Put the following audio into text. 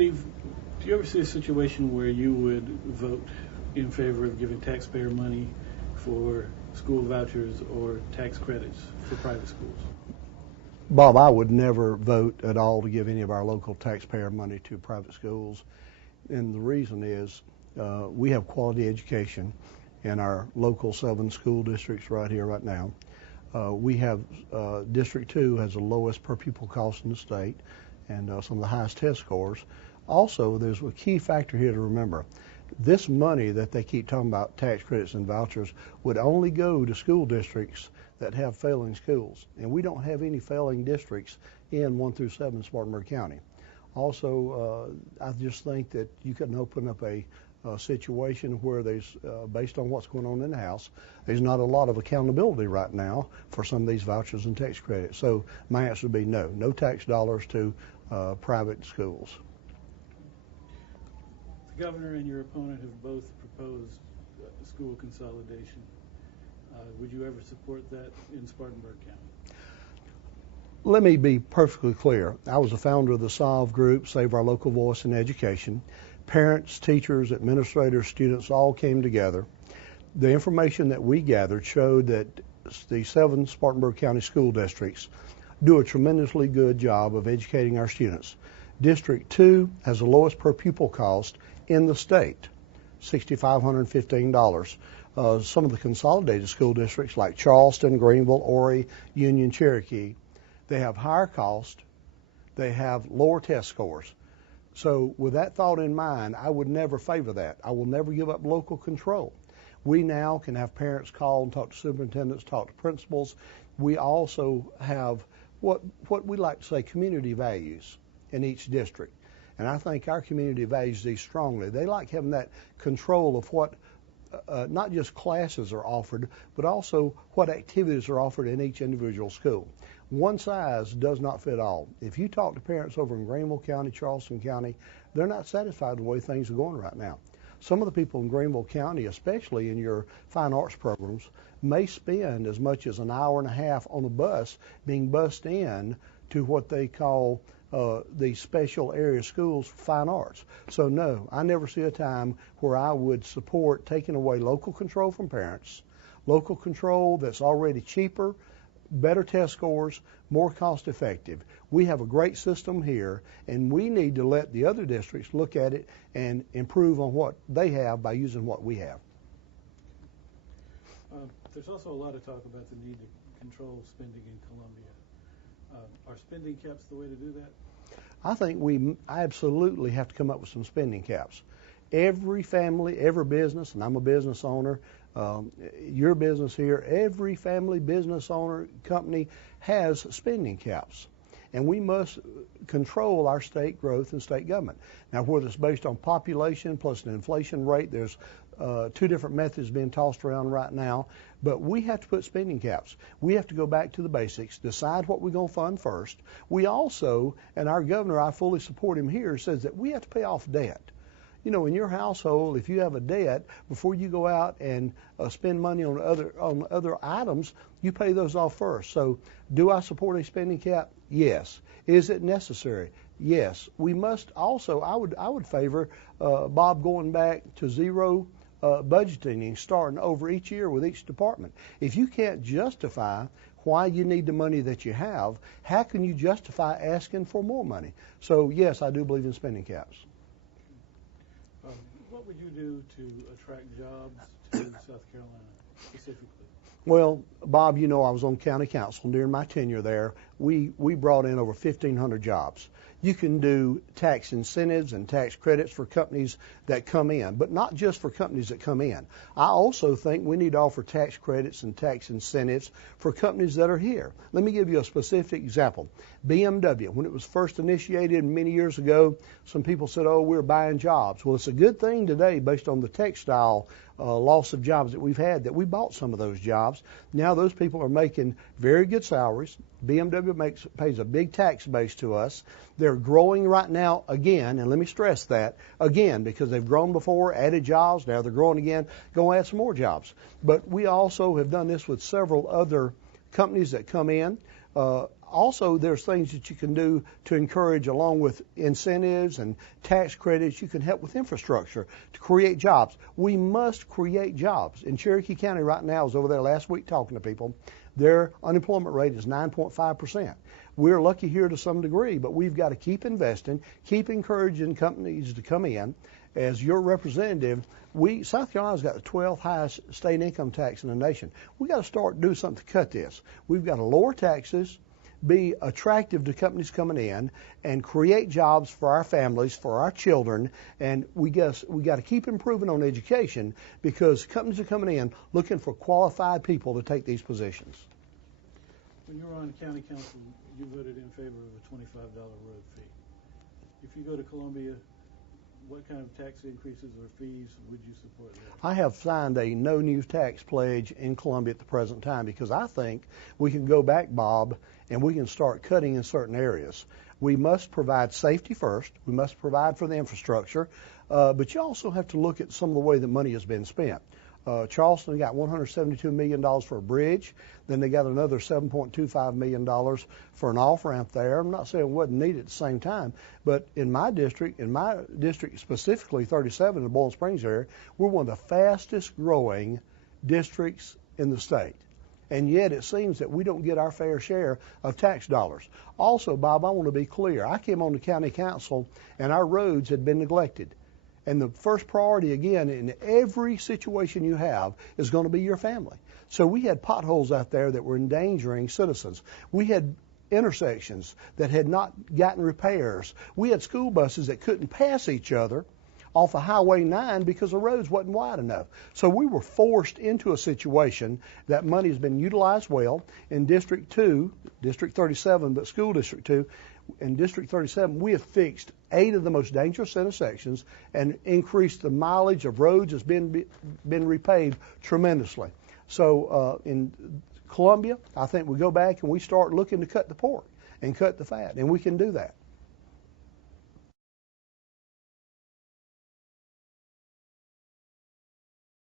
Steve, do you ever see a situation where you would vote in favor of giving taxpayer money for school vouchers or tax credits for private schools? Bob, I would never vote at all to give any of our local taxpayer money to private schools. And the reason is we have quality education in our local 7 school districts right here, right now. We have District 2 has the lowest per pupil cost in the state and some of the highest test scores. Also, there's a key factor here to remember. This money that they keep talking about, tax credits and vouchers, would only go to school districts that have failing schools. And we don't have any failing districts in 1 through 7 Spartanburg County. Also, I just think that you can open up a situation where there's, based on what's going on in the House, there's not a lot of accountability right now for some of these vouchers and tax credits. So my answer would be no. No tax dollars to private schools. The governor and your opponent have both proposed school consolidation. Would you ever support that in Spartanburg County? Let me be perfectly clear. I was a founder of the SOLVE group, Save Our Local Voice in Education. Parents, teachers, administrators, students all came together. The information that we gathered showed that the 7 Spartanburg County school districts do a tremendously good job of educating our students. District 2 has the lowest per pupil cost in the state, $6,515. Some of the consolidated school districts like Charleston, Greenville, Horry, Union, Cherokee, they have higher cost, they have lower test scores. So with that thought in mind, I would never favor that. I will never give up local control. We now can have parents call and talk to superintendents, talk to principals. We also have what we like to say community values in each district. And I think our community values these strongly. They like having that control of what not just classes are offered, but also what activities are offered in each individual school. One size does not fit all. If you talk to parents over in Greenville County, Charleston County, they're not satisfied with the way things are going right now. Some of the people in Greenville County, especially in your fine arts programs, may spend as much as an hour and a half on a bus being bused in to what they call the special area schools for fine arts. So no, I never see a time where I would support taking away local control from parents, local control that's already cheaper, better test scores, more cost effective. We have a great system here, and we need to let the other districts look at it and improve on what they have by using what we have. There's also a lot of talk about the need to control spending in Columbia. Are spending caps the way to do that? I think we absolutely have to come up with some spending caps. Every family, every business, and I'm a business owner, your business here, every family business owner company has spending caps. And we must control our state growth and state government. Now, whether it's based on population plus an inflation rate, there's 2 different methods being tossed around right now, but we have to put spending caps. We have to go back to the basics, decide what we're going to fund first. We also, and our governor, I fully support him here, says that we have to pay off debt. You know, in your household, if you have a debt, before you go out and spend money on other items, you pay those off first. So do I support a spending cap? Yes. Is it necessary? Yes. We must also, I would favor, Bob, going back to zero budgeting and starting over each year with each department. If you can't justify why you need the money that you have, how can you justify asking for more money? So yes, I do believe in spending caps. What would you do to attract jobs to South Carolina specifically? Well, Bob, you know I was on county council during my tenure there. We brought in over 1,500 jobs. You can do tax incentives and tax credits for companies that come in, but not just for companies that come in. I also think we need to offer tax credits and tax incentives for companies that are here. Let me give you a specific example. BMW, when it was first initiated many years ago, some people said, oh, we're buying jobs. Well, it's a good thing today based on the textile loss of jobs that we've had that we bought some of those jobs. Now those people are making very good salaries. BMW pays a big tax base to us. They're growing right now again, and let me stress that, again, because they've grown before, added jobs, now they're growing again, going to add some more jobs. But we also have done this with several other companies that come in. Also, there's things that you can do to encourage, along with incentives and tax credits. You can help with infrastructure to create jobs. We must create jobs. In Cherokee County right now, I was over there last week talking to people. Their unemployment rate is 9.5%. We're lucky here to some degree, but we've got to keep investing, keep encouraging companies to come in. As your representative, South Carolina's got the 12th highest state income tax in the nation. We've got to start doing something to cut this. We've got to lower taxes, be attractive to companies coming in, and create jobs for our families, for our children. And we got to keep improving on education, because companies are coming in looking for qualified people to take these positions. When you were on the county council, you voted in favor of a $25 road fee. If you go to Columbia, what kind of tax increases or fees would you support there? I have signed a no new tax pledge in Columbia at the present time, because I think we can go back, Bob, and we can start cutting in certain areas. We must provide safety first. We must provide for the infrastructure. But you also have to look at some of the way that money has been spent. Charleston got $172 million for a bridge. Then they got another $7.25 million for an off-ramp there. I'm not saying it wasn't needed at the same time, but in my district specifically 37 in the Boiling Springs area, we're one of the fastest growing districts in the state. And yet it seems that we don't get our fair share of tax dollars. Also, Bob, I want to be clear. I came on the county council and our roads had been neglected. And the first priority, again, in every situation you have is going to be your family. So we had potholes out there that were endangering citizens. We had intersections that had not gotten repairs. We had school buses that couldn't pass each other off of Highway 9 because the roads wasn't wide enough. So we were forced into a situation that money has been utilized well. In District 2, District 37, but School District 2, in District 37, we have fixed 8 of the most dangerous intersections and increased the mileage of roads that's been repaved tremendously. So in Columbia, I think we go back and we start looking to cut the pork and cut the fat, and we can do that.